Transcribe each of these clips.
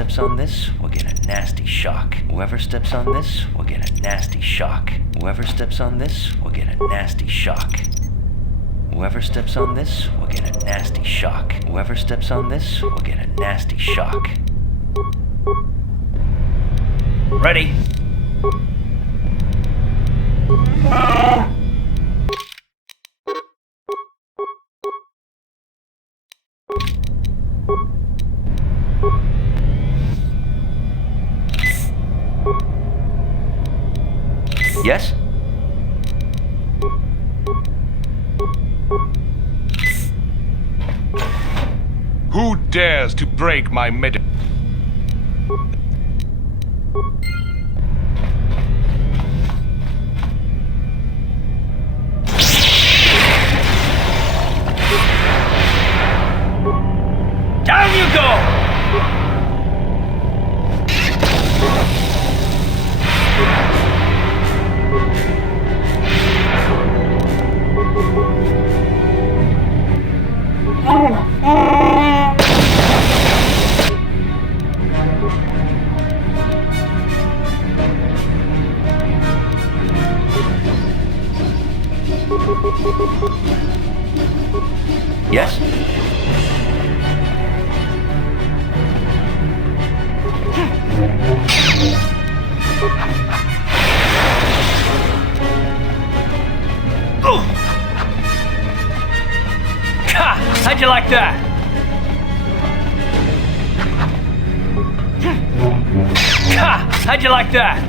steps on this will get a nasty shock. Whoever steps on this will get a nasty shock. Whoever steps on this will get a nasty shock. Whoever steps on this will get a nasty shock. Whoever steps on this will get a nasty shock. Ready? Yes? Who dares to break my med- Down you go! Yes? How'd you like that? How'd you like that?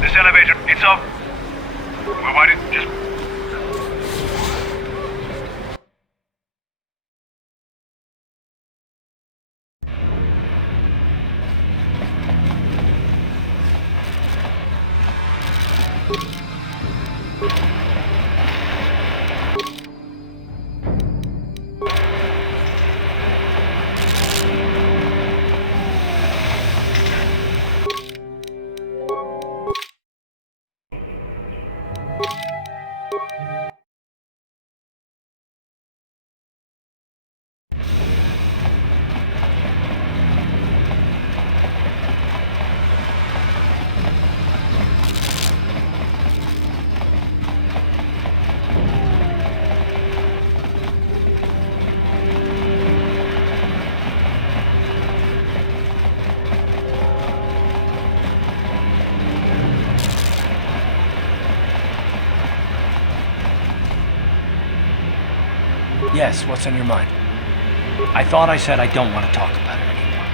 This elevator, it's up. Well, why didn't just... Yes, what's on your mind? I thought I said I don't want to talk about it anymore.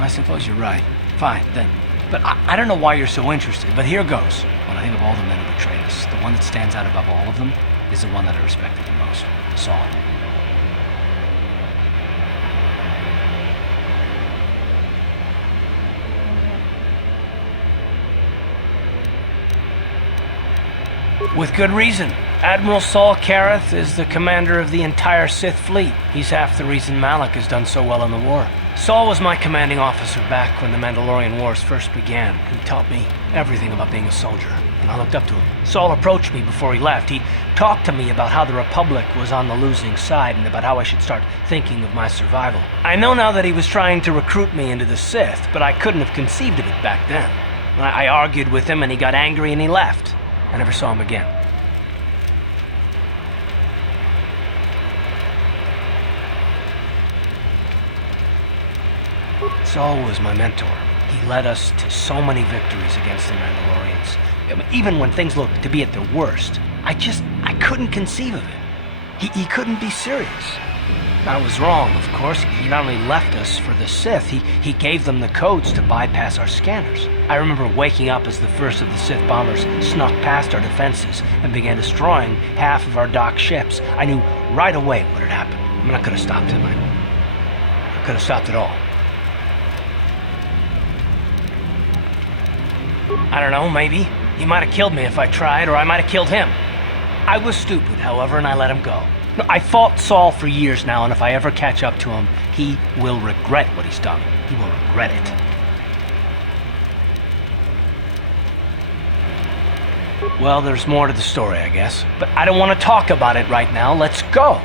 I suppose you're right. Fine, then. But I don't know why you're so interested, but here goes. When I think of all the men who betrayed us, the one that stands out above all of them is the one that I respected the most. Saul. With good reason. Admiral Saul Kareth is the commander of the entire Sith fleet. He's half the reason Malak has done so well in the war. Saul was my commanding officer back when the Mandalorian Wars first began. He taught me everything about being a soldier. and I looked up to him. Saul approached me before he left. He talked to me about how the Republic was on the losing side and about how I should start thinking of my survival. I know now that he was trying to recruit me into the Sith, but I couldn't have conceived of it back then. I argued with him and he got angry and he left. I never saw him again. Saul was my mentor. He led us to so many victories against the Mandalorians. Even when things looked to be at their worst, I couldn't conceive of it. He couldn't be serious. I was wrong, of course. He not only left us for the Sith, he gave them the codes to bypass our scanners. I remember waking up as the first of the Sith bombers snuck past our defenses and began destroying half of our docked ships. I knew right away what had happened. I mean, I could have stopped him. I could have stopped it all. I don't know, maybe. He might have killed me if I tried, or I might have killed him. I was stupid, however, and I let him go. I fought Saul for years now, and if I ever catch up to him, he will regret what he's done. He will regret it. Well, there's more to the story, I guess. But I don't want to talk about it right now. Let's go!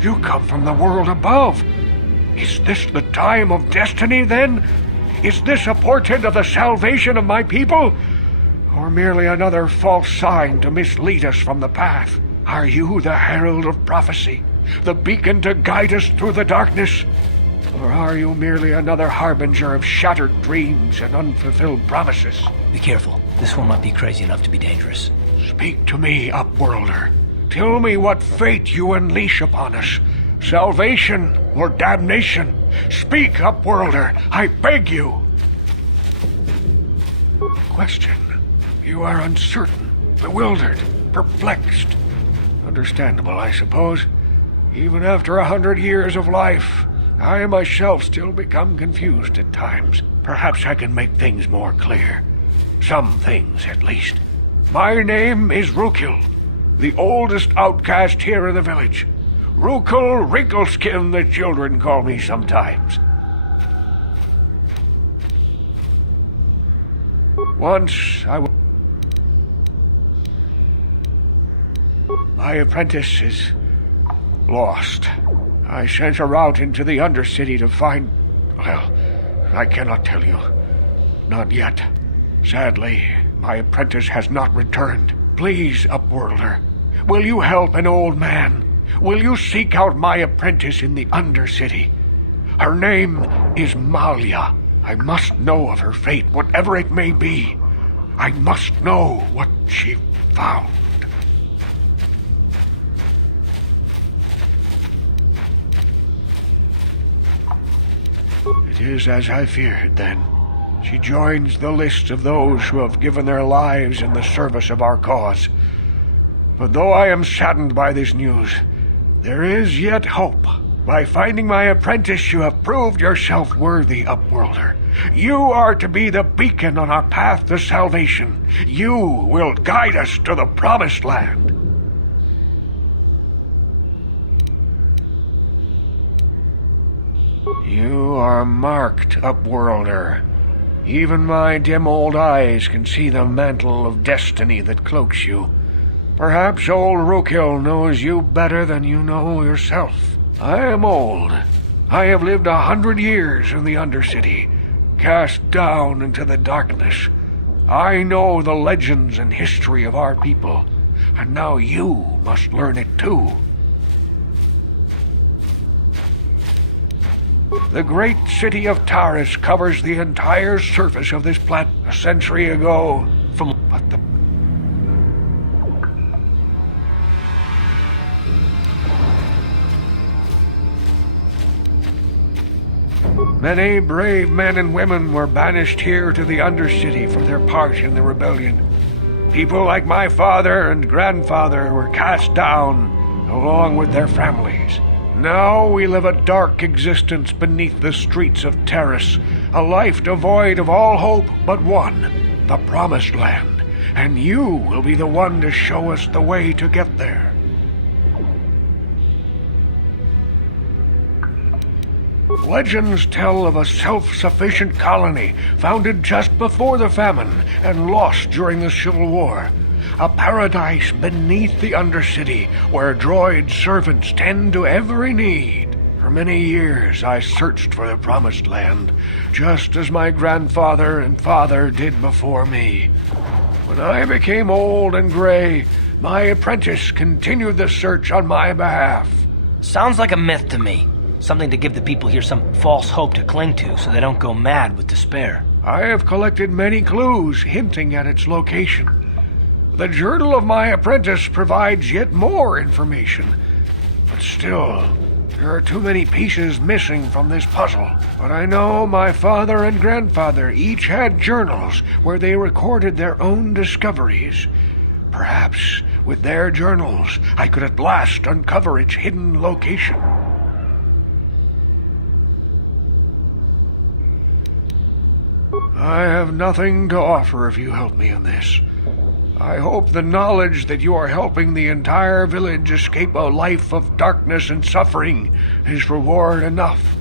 You come from the world above. Is this the time of destiny, then? Is this a portent of the salvation of my people? Or merely another false sign to mislead us from the path? Are you the herald of prophecy, the beacon to guide us through the darkness? Or are you merely another harbinger of shattered dreams and unfulfilled promises? Be careful. This one might be crazy enough to be dangerous. Speak to me, Upworlder. Tell me what fate you unleash upon us. Salvation or damnation? Speak, Upworlder, I beg you. Question. You are uncertain, bewildered, perplexed. Understandable, I suppose. Even after 100 years of life, I myself still become confused at times. Perhaps I can make things more clear. Some things, at least. My name is Rukil, the oldest outcast here in the village. Rukil Wrinkleskin, the children call me sometimes. Once my apprentice is lost. I sent her out into the Undercity to find... Well, I cannot tell you. Not yet. Sadly, my apprentice has not returned. Please, Upworlder, will you help an old man? Will you seek out my apprentice in the Undercity? Her name is Malia. I must know of her fate, whatever it may be. I must know what she found. It is as I feared, then. She joins the list of those who have given their lives in the service of our cause. But though I am saddened by this news, there is yet hope. By finding my apprentice, you have proved yourself worthy, Upworlder. You are to be the beacon on our path to salvation. You will guide us to the promised land. You are marked, Upworlder. Even my dim old eyes can see the mantle of destiny that cloaks you. Perhaps old Rukil knows you better than you know yourself. I am old. I have lived 100 years in the Undercity, cast down into the darkness. I know the legends and history of our people, and now you must learn it too. The great city of Taris covers the entire surface of this planet. A century ago, Many brave men and women were banished here to the Undercity for their part in the rebellion. People like my father and grandfather were cast down, along with their families. Now we live a dark existence beneath the streets of Terrace, a life devoid of all hope but one, the Promised Land. And you will be the one to show us the way to get there. Legends tell of a self-sufficient colony founded just before the famine and lost during the Civil War. A paradise beneath the Undercity where droid servants tend to every need. For many years I searched for the Promised Land, just as my grandfather and father did before me. When I became old and gray, my apprentice continued the search on my behalf. Sounds like a myth to me. Something to give the people here some false hope to cling to so they don't go mad with despair. I have collected many clues hinting at its location. The journal of my apprentice provides yet more information. But still, there are too many pieces missing from this puzzle. But I know my father and grandfather each had journals where they recorded their own discoveries. Perhaps with their journals, I could at last uncover its hidden location. I have nothing to offer if you help me in this. I hope the knowledge that you are helping the entire village escape a life of darkness and suffering is reward enough.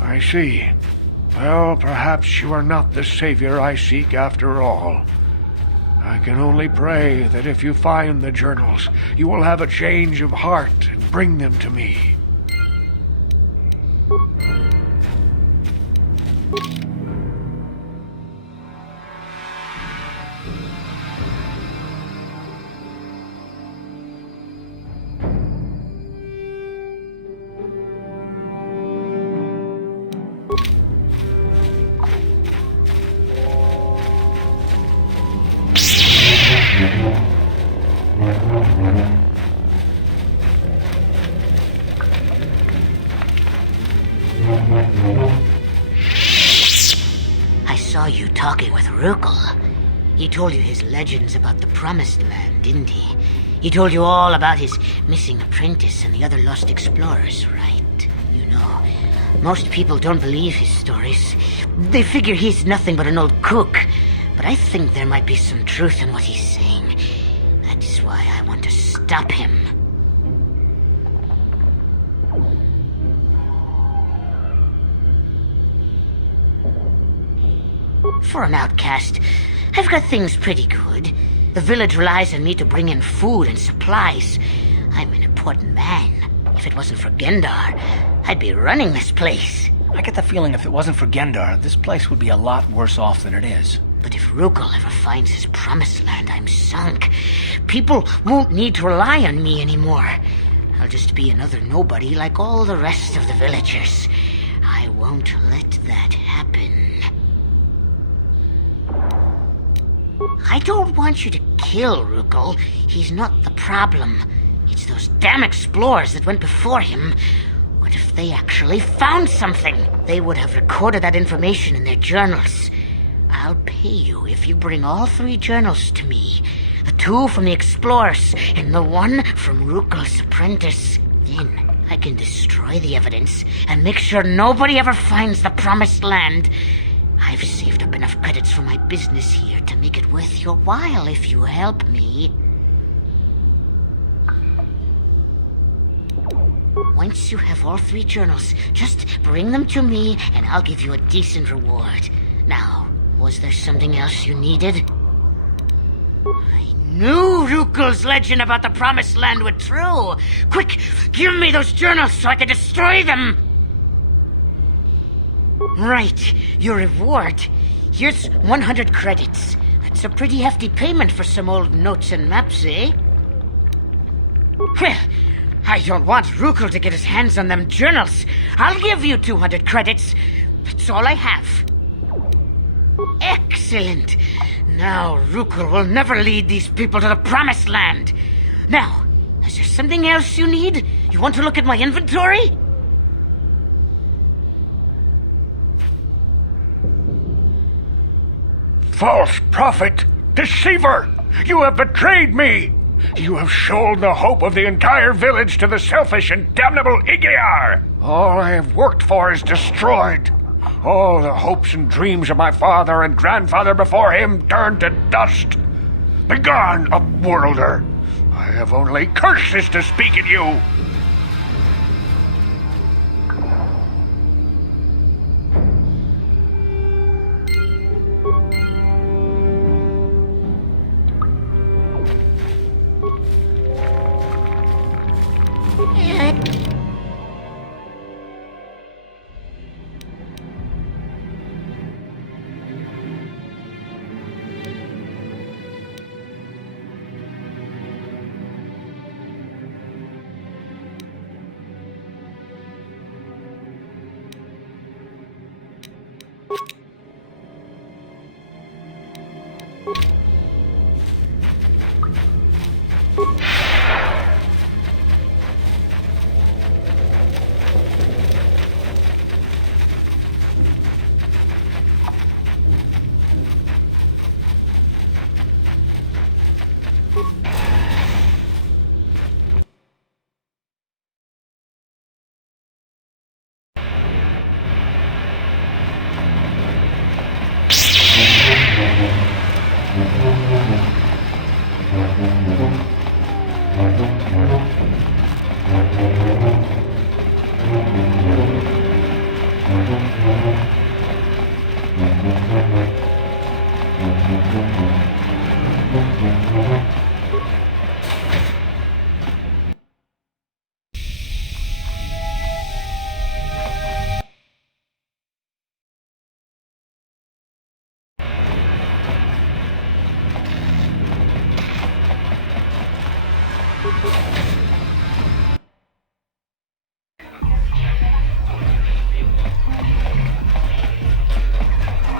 I see. Well, perhaps you are not the savior I seek after all. I can only pray that if you find the journals, you will have a change of heart and bring them to me. I saw you talking with Rukel. He told you his legends about the Promised Land, didn't he? He told you all about his missing apprentice and the other lost explorers, right? You know, most people don't believe his stories. They figure he's nothing but an old cook. But I think there might be some truth in what he's saying. That's why I want to stop him. For an outcast, I've got things pretty good. The village relies on me to bring in food and supplies. I'm an important man. If it wasn't for Gendar, I'd be running this place. I get the feeling if it wasn't for Gendar, this place would be a lot worse off than it is. But if Rukel ever finds his Promised Land, I'm sunk. People won't need to rely on me anymore. I'll just be another nobody like all the rest of the villagers. I won't let that happen. I don't want you to kill Rukel. He's not the problem. It's those damn explorers that went before him. What if they actually found something? They would have recorded that information in their journals. I'll pay you if you bring all 3 journals to me. The 2 from the explorers and the 1 from Rukel's apprentice. Then I can destroy the evidence and make sure nobody ever finds the Promised Land. I've saved up enough credits for my business here to make it worth your while if you help me. Once you have all 3 journals, just bring them to me and I'll give you a decent reward. Now, was there something else you needed? I knew Rukel's legend about the Promised Land was true. Quick, give me those journals so I can destroy them. Right, your reward. Here's 100 credits. That's a pretty hefty payment for some old notes and maps, eh? Well, I don't want Rukel to get his hands on them journals. I'll give you 200 credits. That's all I have. Excellent. Now Rukel will never lead these people to the Promised Land. Now, is there something else you need? You want to look at my inventory? False prophet! Deceiver! You have betrayed me! You have sold the hope of the entire village to the selfish and damnable Igiar! All I have worked for is destroyed. All the hopes and dreams of my father and grandfather before him turned to dust. Begone, upworlder! I have only curses to speak at you!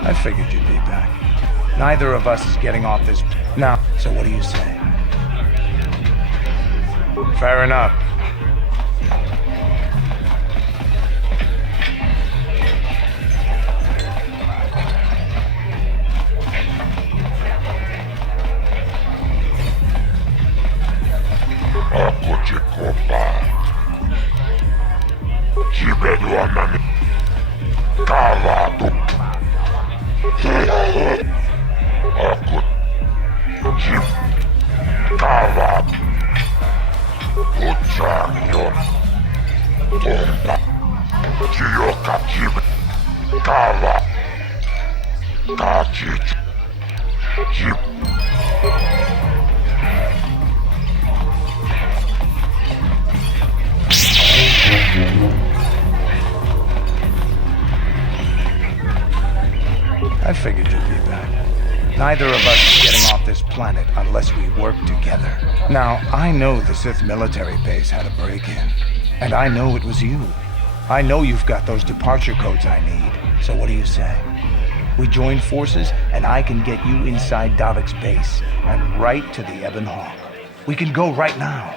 I figured you'd be back. Neither of us is getting off this now, so what do you say? Fair enough. Ako ci kopa. Ciebie łamany. Kawadu. Ako ci kawad. Ucanion. Tomba. Cijoka ciebie. Kawa. Kacic. Cip. I figured you'd be back. Neither of us is getting off this planet unless we work together. Now, I know the Sith military base had a break-in. And I know it was you. I know you've got those departure codes I need. So what do you say? We join forces, and I can get you inside Davik's base, and right to the Ebon Hawk. We can go right now.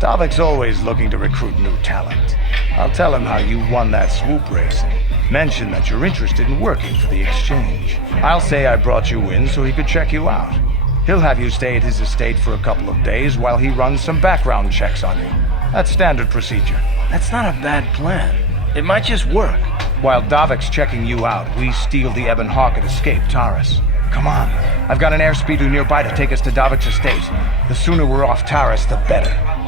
Davik's always looking to recruit new talent. I'll tell him how you won that swoop race. Mention that you're interested in working for the exchange. I'll say I brought you in so he could check you out. He'll have you stay at his estate for a couple of days while he runs some background checks on you. That's standard procedure. That's not a bad plan. It might just work. While Davik's checking you out, we steal the Ebon Hawk and escape Taris. Come on. I've got an airspeeder nearby to take us to Davik's estate. The sooner we're off Taris, the better.